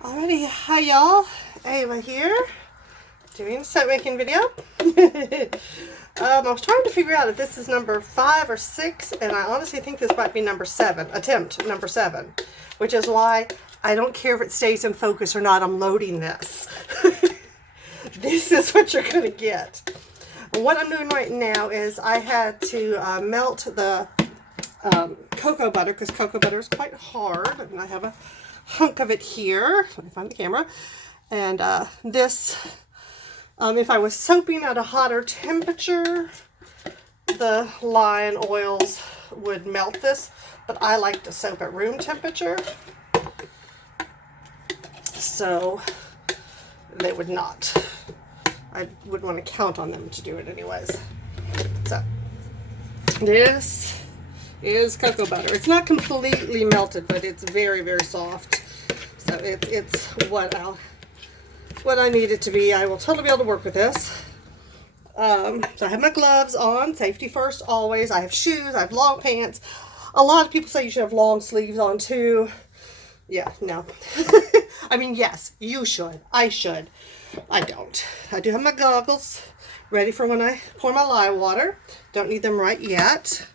Alrighty, hi y'all. Ava here, doing a soap making video. I was trying to figure out if this is number 5 or 6, and I honestly think this might be number 7, attempt number 7, which is why I don't care if it stays in focus or not, I'm loading this. This is what you're going to get. What I'm doing right now is I had to melt the cocoa butter, because cocoa butter is quite hard, and I have a hunk of it here. Let me find the camera. And this, if I was soaping at a hotter temperature, the lye and oils would melt this, but I like to soap at room temperature, so they would not. I wouldn't want to count on them to do it anyways. So this is cocoa butter. It's not completely melted, but it's very, very soft. So it's what I need it to be. I will totally be able to work with this. So I have my gloves on, safety first always. I have shoes, I have long pants. A lot of people say you should have long sleeves on too. Yeah, no. I mean, yes, you should. I should. I don't. I do have my goggles ready for when I pour my lye water. Don't need them right yet.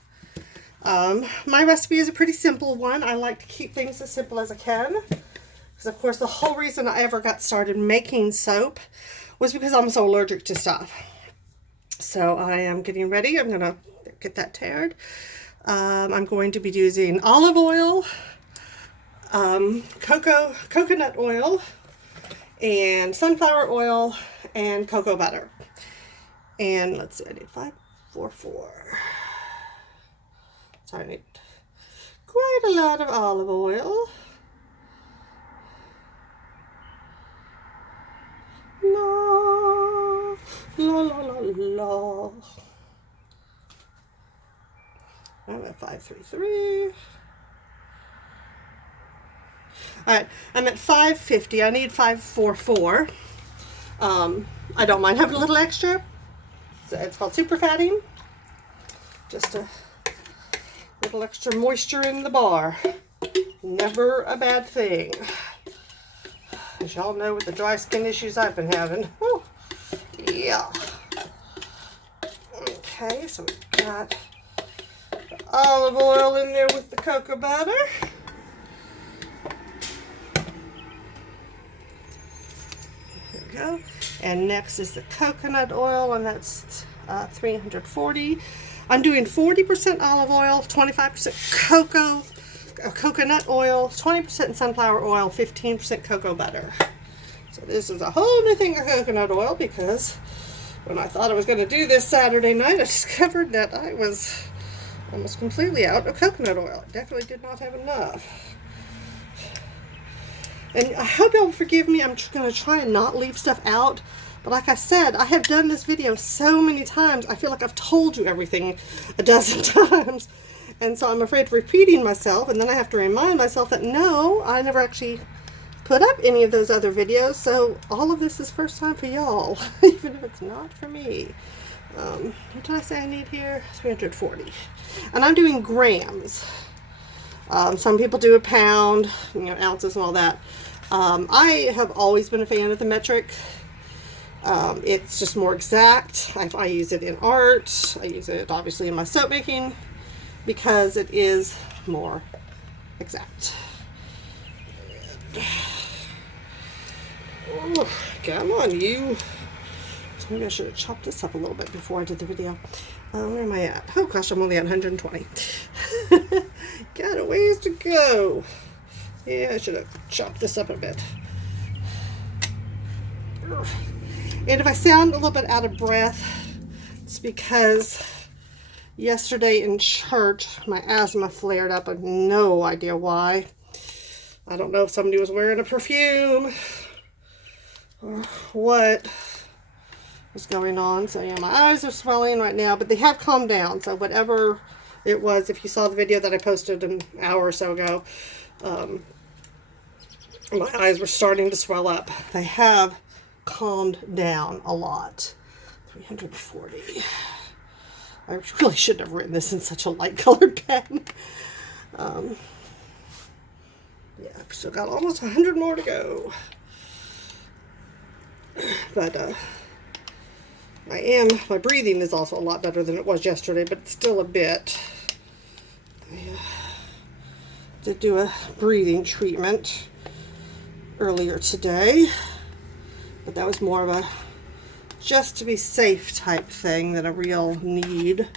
My recipe is a pretty simple one. I like to keep things as simple as I can. Because, of course, the whole reason I ever got started making soap was because I'm so allergic to stuff. So I am getting ready. I'm going to get that taired. I'm going to be using olive oil, coconut oil, and sunflower oil, and cocoa butter. And let's see, I need 544. So I need quite a lot of olive oil. La, la, la, la, la. I'm at 533. Alright, I'm at 550. I need 544. I don't mind having a little extra. So it's called super fatting. Just a little extra moisture in the bar. Never a bad thing. As y'all know, with the dry skin issues I've been having. Whew. Yeah. Okay, so we've got the olive oil in there with the cocoa butter. There we go. And next is the coconut oil, and that's 340. I'm doing 40% olive oil, 25% coconut oil, 20% sunflower oil, 15% cocoa butter. So this is a whole new thing of coconut oil, because when I thought I was going to do this Saturday night, I discovered that I was almost completely out of coconut oil. I definitely did not have enough. And I hope y'all forgive me. I'm going to try and not leave stuff out. But like I said, I have done this video so many times, I feel like I've told you everything a dozen times. And so I'm afraid of repeating myself, and then I have to remind myself that no, I never actually put up any of those other videos, so all of this is first time for y'all, even if it's not for me. What did I say I need here? 340. And I'm doing grams. Some people do a pound, ounces and all that. I have always been a fan of the metric. It's just more exact. I use it in art. I use it obviously in my soap making, because it is more exact. Oh, come on, you. Maybe I should have chopped this up a little bit before I did the video. Where am I at? Oh gosh, I'm only at 120. Got a ways to go. Yeah, I should have chopped this up a bit. And if I sound a little bit out of breath, it's because yesterday in church, my asthma flared up. I have no idea why. I don't know if somebody was wearing a perfume or what was going on. So yeah, my eyes are swelling right now, but they have calmed down. So whatever it was, if you saw the video that I posted an hour or so ago, my eyes were starting to swell up. They have calmed down a lot. 340. I really shouldn't have written this in such a light colored pen. Yeah, I've still got almost 100 more to go. But my breathing is also a lot better than it was yesterday, but still a bit. I did do a breathing treatment earlier today, but that was more of a just to be safe type thing than a real need.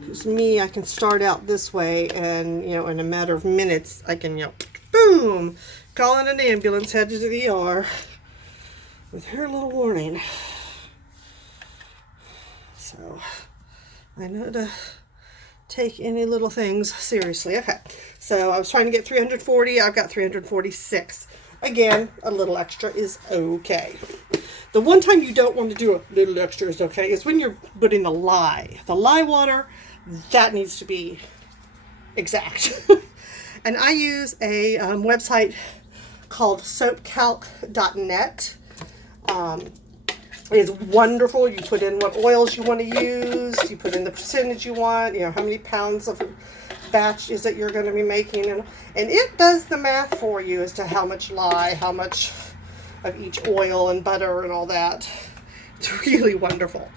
Because me, I can start out this way and, you know, in a matter of minutes, I can, you know, boom, call in an ambulance, head to the ER with very little warning. So, I know to take any little things seriously. Okay, so I was trying to get 340. I've got 346. Again, a little extra is okay. The one time you don't want to do a little extra is okay is when you're putting the lye. The lye water, that needs to be exact. And I use a website called soapcalc.net. It's wonderful. You put in what oils you want to use. You put in the percentage you want. You know, how many pounds of batch is it you're going to be making. And it does the math for you as to how much lye, how much of each oil and butter and all that. It's really wonderful.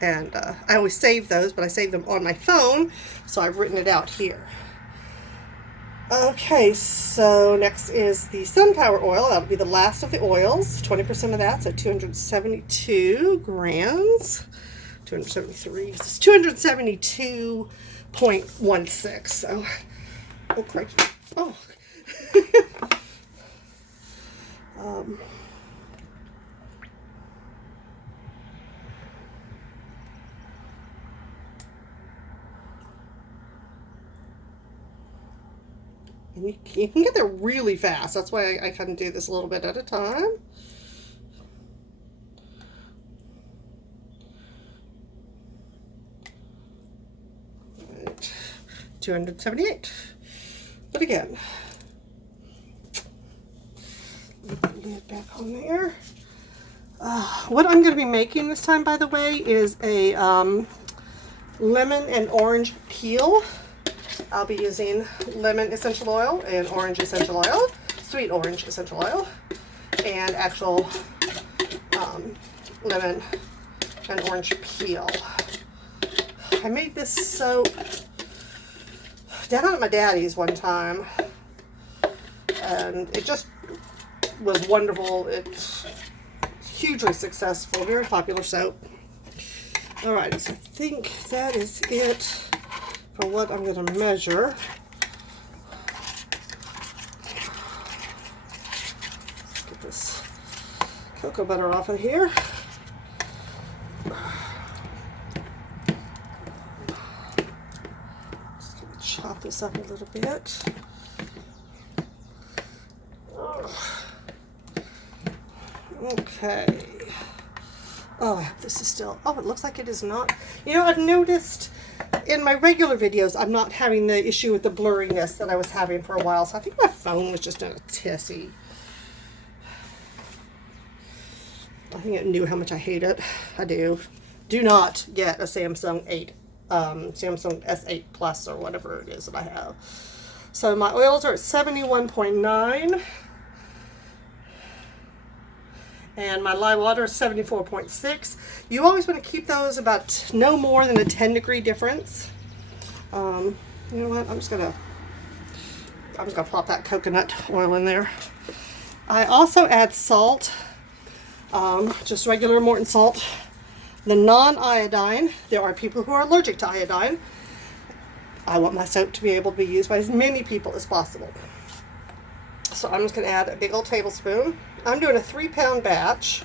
And I always save those, but I save them on my phone. So I've written it out here. Okay, so next is the sunflower oil. That'll be the last of the oils. 20% of that, so 272 grams. 273. This is 272.16. So, oh, crikey. Oh. And you can get there really fast. That's why I kind of do this a little bit at a time. Right. 278. But again, put the lid back on there. What I'm going to be making this time, by the way, is a lemon and orange peel. I'll be using lemon essential oil and orange essential oil, sweet orange essential oil, and actual lemon and orange peel. I made this soap down at my daddy's one time, and it just was wonderful. It's hugely successful, very popular soap. Alright, so I think that is it for what I'm going to measure. Get this cocoa butter off of here. Just going to chop this up a little bit. Okay. Oh, I hope this is still, oh, it looks like it is not. You know, I've noticed in my regular videos, I'm not having the issue with the blurriness that I was having for a while. So I think my phone was just in a tizzy. I think it knew how much I hate it. I do. Do not get a Samsung Samsung S8 Plus or whatever it is that I have. So my oils are at 71.9. And my lye water is 74.6. You always want to keep those about no more than a 10-degree difference. You know what? I'm just gonna plop that coconut oil in there. I also add salt, just regular Morton salt. The non-iodine. There are people who are allergic to iodine. I want my soap to be able to be used by as many people as possible. So I'm just going to add a big old tablespoon. I'm doing a 3-pound batch.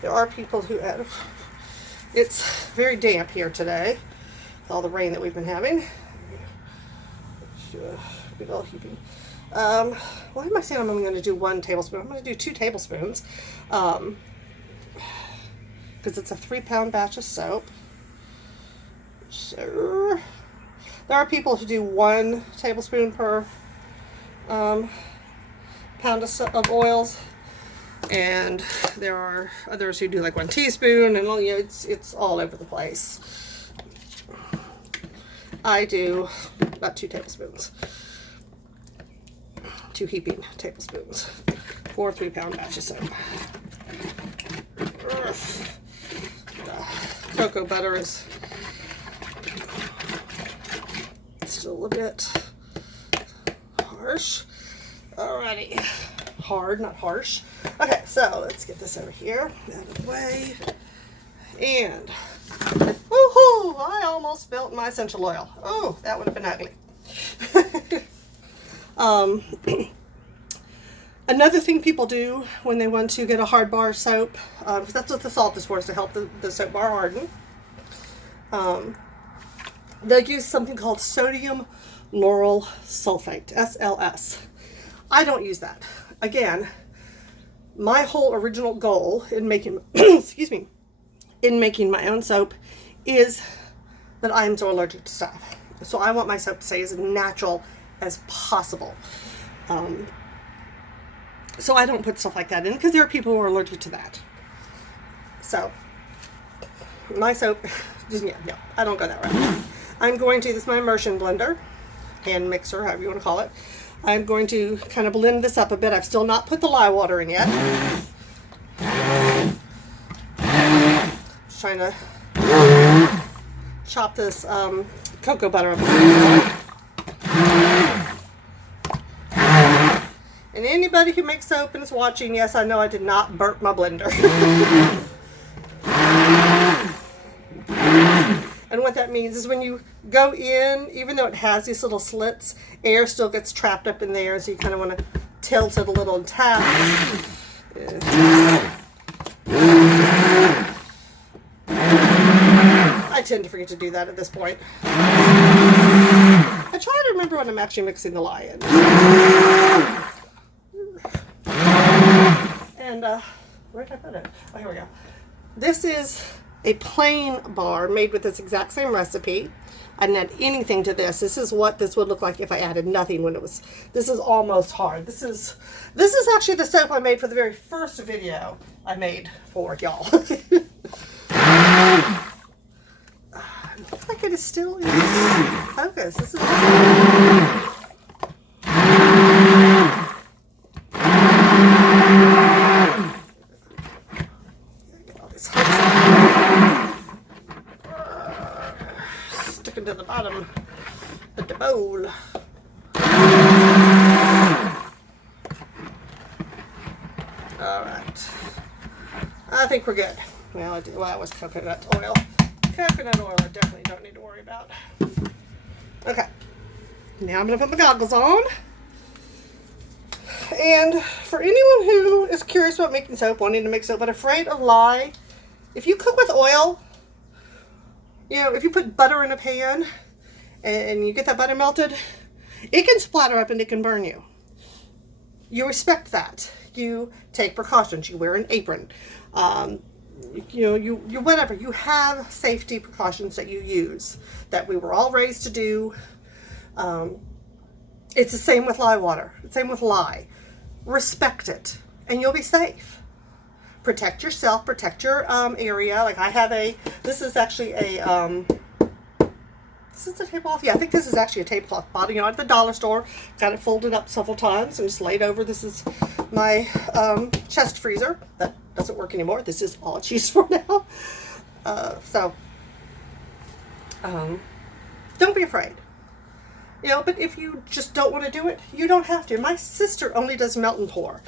There are people who add, it's very damp here today with all the rain that we've been having. Big old heaping. Why am I saying I'm only going to do 1 tablespoon? I'm going to do 2 tablespoons because it's a 3-pound batch of soap. So there are people who do 1 tablespoon per pound of oils, and there are others who do like 1 teaspoon, and you know, it's all over the place. I do about 2 tablespoons. 2 heaping tablespoons for 3-pound batch of soap. The cocoa butter is still a bit harsh. Alrighty. Hard, not harsh. Okay, so let's get this over here out of the way. And woohoo! I almost spilled my essential oil. Oh, that would have been ugly. Another thing people do when they want to get a hard bar soap, because that's what the salt is for, is to help the soap bar harden. They use something called sodium lauryl sulfate, SLS. I don't use that. Again, my whole original goal in making, excuse me, in making my own soap is that I am so allergic to stuff. So I want my soap to stay as natural as possible. So I don't put stuff like that in because there are people who are allergic to that. So my soap, yeah, no, I don't go that route. I'm going to, this is my immersion blender, hand mixer, however you want to call it. I'm going to kind of blend this up a bit. I've still not put the lye water in yet. Just trying to chop this cocoa butter up. And anybody who makes soap and is watching, yes, I know I did not burp my blender. And what that means is when you go in, even though it has these little slits, air still gets trapped up in there, so you kind of want to tilt it a little and tap. I tend to forget to do that at this point. I try to remember when I'm actually mixing the lye in. And, where did I put it? Oh, here we go. This is a plain bar made with this exact same recipe. I didn't add anything to this. This is what this would look like if I added nothing when it was, this is almost hard. This is actually the soap I made for the very first video I made for y'all. Looks like it is still in focus. This is sticking to the bottom of the bowl. All right, I think we're good. Well, that was coconut oil. Coconut oil I definitely don't need to worry about. Okay, now I'm going to put my goggles on. And for anyone who is curious about making soap, wanting to make soap, but afraid of lye, if you cook with oil, you know, if you put butter in a pan and you get that butter melted, it can splatter up and it can burn you. You respect that. You take precautions. You wear an apron. You know, you whatever. You have safety precautions that you use that we were all raised to do. It's the same with lye water. It's the same with lye. Respect it and you'll be safe. Protect yourself, protect your area. Like I have this is actually a, this is a tablecloth. Yeah, I think this is actually a tablecloth bottom, you know, at the dollar store. Got it folded up several times and just laid over. This is my chest freezer. That doesn't work anymore. This is all it's used for now. Don't be afraid. You know, but if you just don't want to do it, you don't have to. My sister only does melt and pour.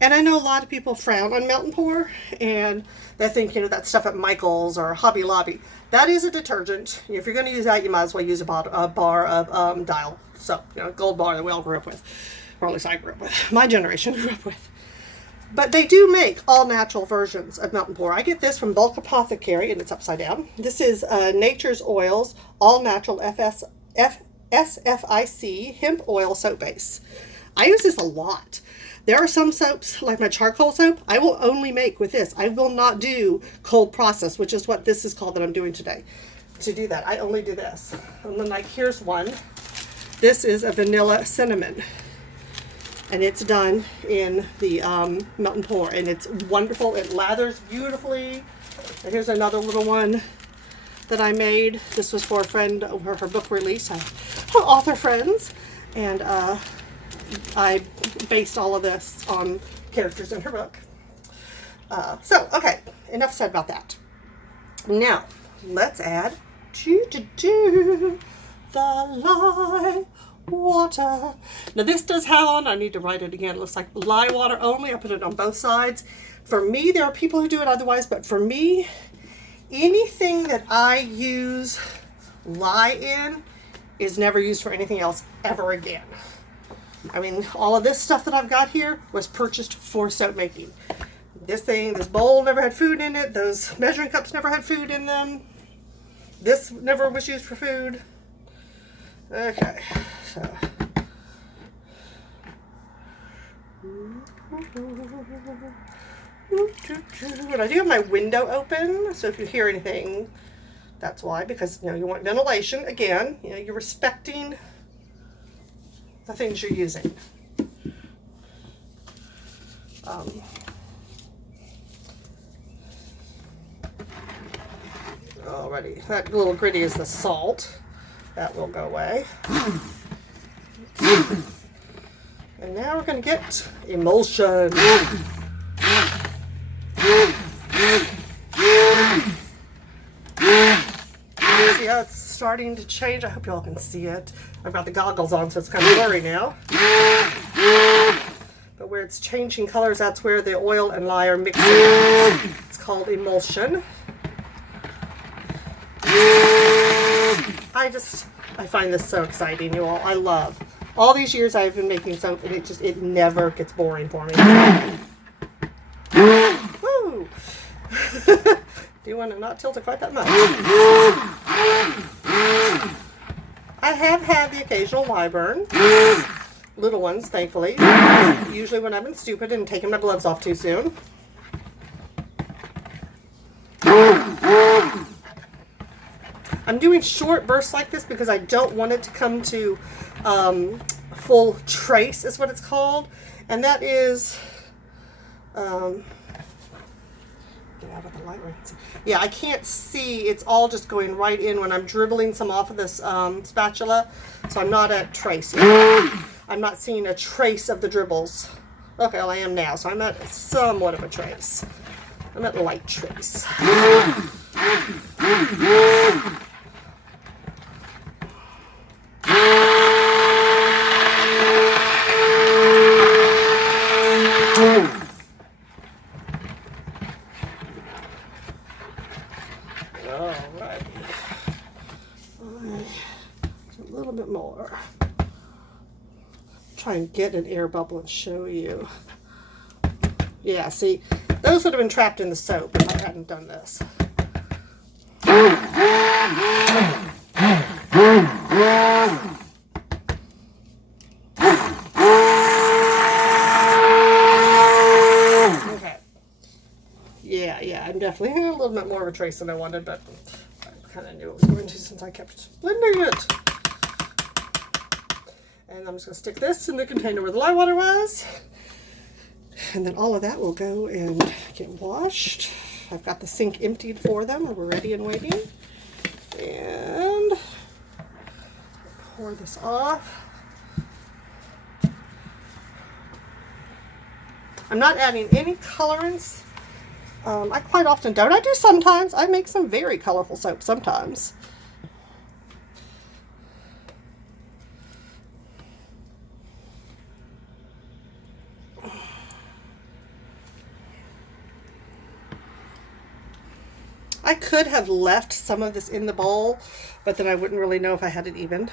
And I know a lot of people frown on melt and pour, and they think, you know, that stuff at Michael's or Hobby Lobby. That is a detergent. If you're going to use that, you might as well use a bar of Dial soap, you know, Gold Bar that we all grew up with. Or at least I grew up with. My generation grew up with. But they do make all natural versions of melt and pour. I get this from Bulk Apothecary, and it's upside down. This is Nature's Oils All Natural SFIC hemp oil soap base. I use this a lot. There are some soaps, like my charcoal soap, I will only make with this. I will not do cold process, which is what this is called that I'm doing today. To do that, I only do this. And then, like, here's one. This is a vanilla cinnamon. And it's done in the melt and pour. And it's wonderful. It lathers beautifully. And here's another little one. that I made. This was for a friend over her book release. I have author friends, and I based all of this on characters in her book. So, okay, enough said about that. Now, let's add the lye water. Now, this does have on, I need to write it again, it looks like lye water only. I put it on both sides. For me, there are people who do it otherwise, but for me, anything that I use lye in is never used for anything else ever again. I mean, all of this stuff that I've got here was purchased for soap making. This bowl never had food in it. Those measuring cups never had food in them. This never was used for food. Okay, so. And I do have my window open, so if you hear anything, that's why, because you want ventilation. Again, you're respecting the things you're using. Alrighty, that little gritty is the salt. That will go away. And now we're going to get emulsion. See how it's starting to change? I hope you all can see it. I've got the goggles on, so it's kind of blurry now. But where it's changing colors, that's where the oil and lye are mixing. It's called emulsion. I find this so exciting, you all. I love. All these years I've been making soap, and it never gets boring for me. Woo! Do you want to not tilt it quite that much? I have had the occasional lye burn. Little ones, thankfully. Usually when I've been stupid and taken my gloves off too soon. I'm doing short bursts like this because I don't want it to come to full trace, is what it's called. And that is, get out of the light where I can see. Yeah, I can't see. It's all just going right in when I'm dribbling some off of this spatula. So I'm not at trace yet. I'm not seeing a trace of the dribbles. Okay, well I am now. So I'm at somewhat of a trace. I'm at light trace. A little bit more. Try and get an air bubble and show you. Yeah, see, those would have been trapped in the soap if I hadn't done this. Okay. Yeah, I'm definitely a little bit more of a trace than I wanted, but I kind of knew it was going to since I kept blending it. And I'm just going to stick this in the container where the lye water was. And then all of that will go and get washed. I've got the sink emptied for them. We're ready and waiting. And pour this off. I'm not adding any colorants. I quite often don't. I do sometimes. I make some very colorful soap sometimes. I could have left some of this in the bowl, but then I wouldn't really know if I had it evened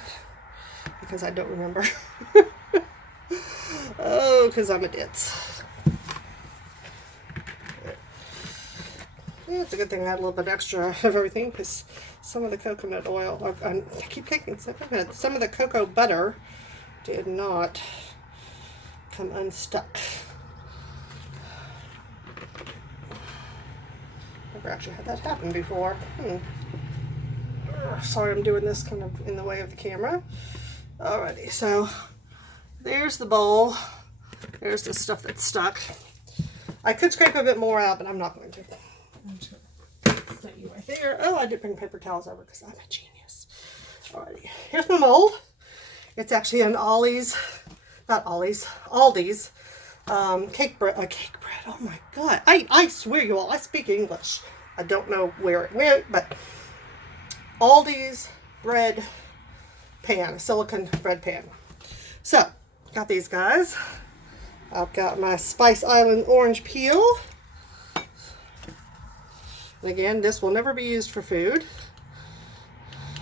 because I don't remember. Oh, because I'm a ditz. Yeah, it's a good thing I had a little bit extra of everything because some of the coconut oil, I keep thinking some of the cocoa butter did not come unstuck. Never actually had that happen before. Sorry, I'm doing this kind of in the way of the camera. Alrighty, so there's the bowl. There's the stuff that's stuck. I could scrape a bit more out, but I'm not going to. I'm just going to set you right there. Oh, I did bring paper towels over because I'm a genius. Alrighty, here's my mold. It's actually an Aldi's cake bread. Oh my god! I swear you all, I speak English. I don't know where it went, but Aldi's bread pan, silicone bread pan. So, got these guys. I've got my Spice Island orange peel. And again, this will never be used for food.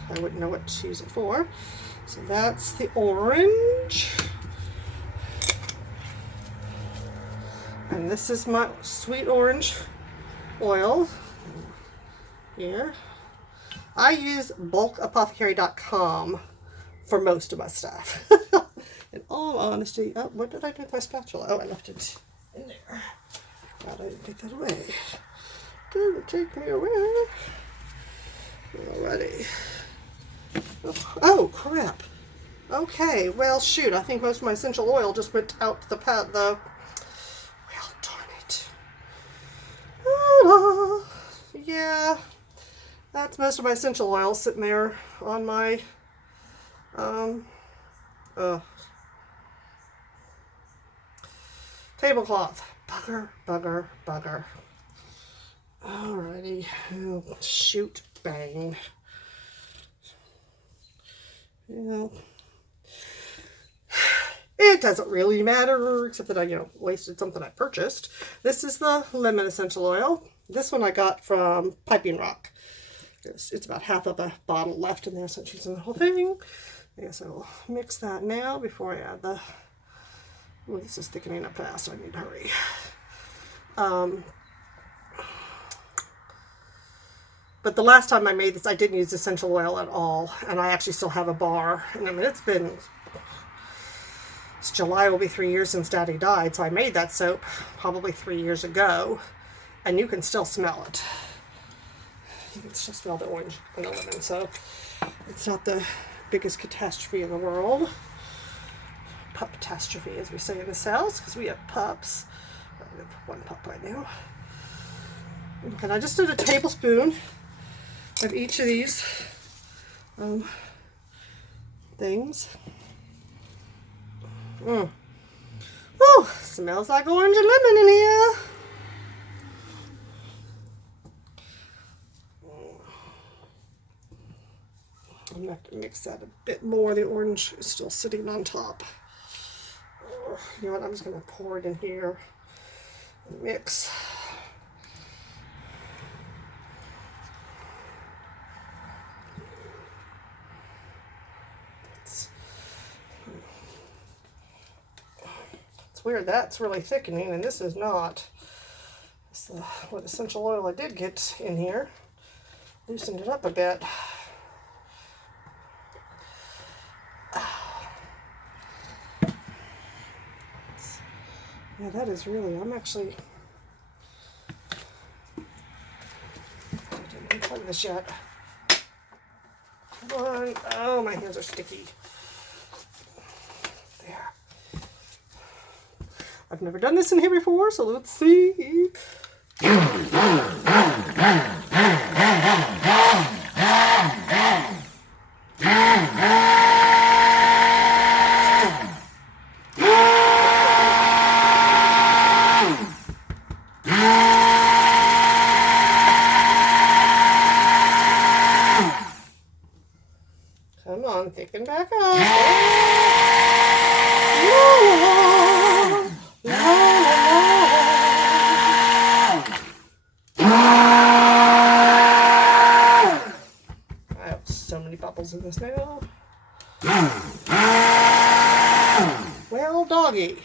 I wouldn't know what to use it for. So that's the orange. And this is my sweet orange oil here. I use bulkapothecary.com for most of my stuff. In all honesty, oh, what did I do with my spatula? Oh, I left it in there. Glad I didn't take that away. Didn't take me away. Alrighty. Oh, crap. Okay, well, shoot. I think most of my essential oil just went out the well, darn it. Yeah, that's most of my essential oil sitting there on my, tablecloth. Bugger. Alrighty. Oh, shoot. Bang. Yeah. It doesn't really matter, except that I, wasted something I purchased. This is the lemon essential oil. This one I got from Piping Rock. It's about half of a bottle left in there, so I'm using the whole thing. I guess I will mix that now before I add the... Well, this is thickening up fast, so I need to hurry. But the last time I made this, I didn't use essential oil at all, and I actually still have a bar. And I mean, it's July will be 3 years since Daddy died, so I made that soap probably 3 years ago, and you can still smell it. You can still smell the orange and the lemon, so it's not the biggest catastrophe in the world. Pup-catastrophe, as we say in this house, because we have pups. We have one pup right now. And I just did a tablespoon of each of these things. Ooh, smells like orange and lemon in here. I'm going to have to mix that a bit more. The orange is still sitting on top. You know what? I'm just going to pour it in here and mix. It's weird. That's really thickening, and this is not. It's what essential oil I did get in here. Loosened it up a bit. Yeah, that is really, I'm actually, I didn't unplug this yet. Come on. Oh, my hands are sticky. There. I've never done this in here before, so let's see. Come on, thicken back up. I have so many bubbles in this now. Well, doggy.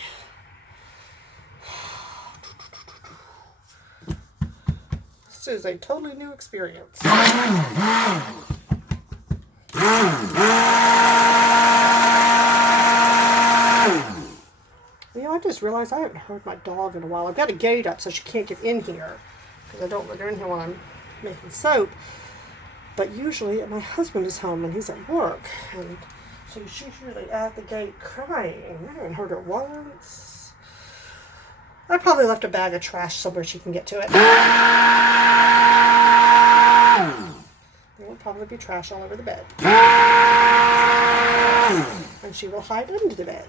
This is a totally new experience. I just realized I haven't heard my dog in a while. I've got a gate up so she can't get in here because I don't let her in here when I'm making soap. But usually my husband is home and he's at work, and so she's usually at the gate crying. I haven't heard her once. I probably left a bag of trash somewhere she can get to it. There will probably be trash all over the bed. And she will hide under the bed.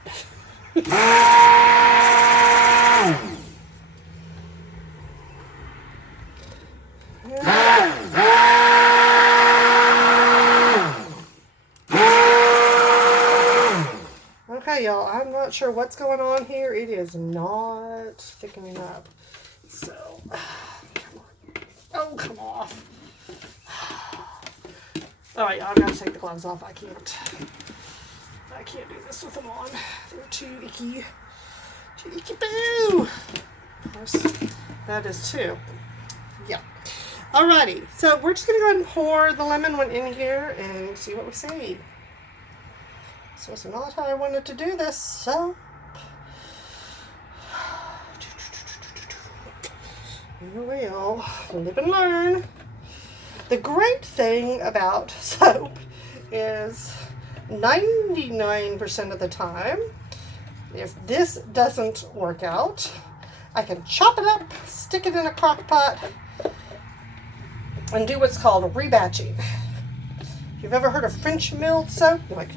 Okay, y'all, I'm not sure what's going on here. It is not thickening up. So, come on. Oh, come off. All right, I've got to take the gloves off. I can't do this with them on. They're too icky. Too icky boo. Of course, that is too. Yeah. Alrighty, so we're just going to go ahead and pour the lemon one in here and see what we see. This was not how I wanted to do this, so we will live and learn. The great thing about soap is 99% of the time, if this doesn't work out, I can chop it up, stick it in a crock pot, and do what's called rebatching. If you've ever heard of French milled soap, like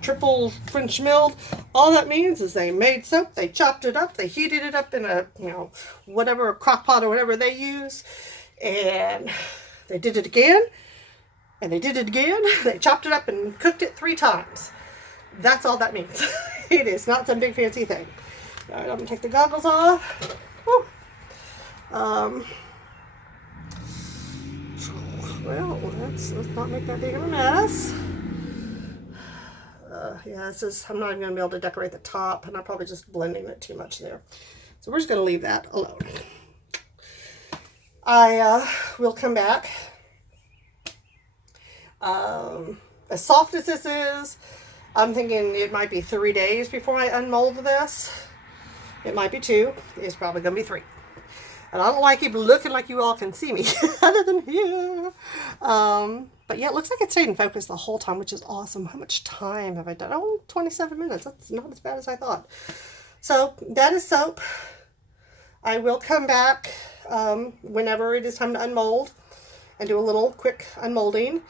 triple French milled, all that means is they made soap, they chopped it up, they heated it up in a, whatever, a crock pot or whatever they use, and they did it again, and they did it again. They chopped it up and cooked it 3 times. That's all that means. It is not some big fancy thing. All right, I'm gonna take the goggles off. Woo. Well, let's not make that big of a mess. Yeah, I'm not even going to be able to decorate the top, and I'm probably just blending it too much there. So we're just going to leave that alone. I will come back. As soft as this is, I'm thinking it might be 3 days before I unmold this. It might be 2. It's probably going to be 3. And I don't like it looking like you all can see me other than here. But yeah, it looks like it stayed in focus the whole time, which is awesome. How much time have I done? Oh, 27 minutes. That's not as bad as I thought. So that is soap. I will come back whenever it is time to unmold and do a little quick unmolding.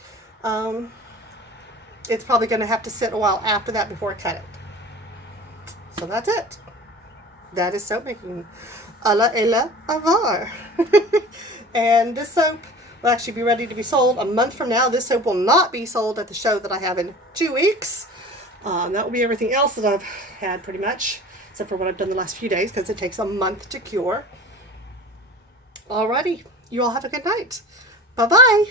It's probably going to have to sit a while after that before I cut it. So that's it. That is soap making a la Avar. And this soap will actually be ready to be sold a month from now. This soap will not be sold at the show that I have in 2 weeks. That will be everything else that I've had pretty much, except for what I've done the last few days, because it takes a month to cure. Alrighty, you all have a good night. Bye-bye.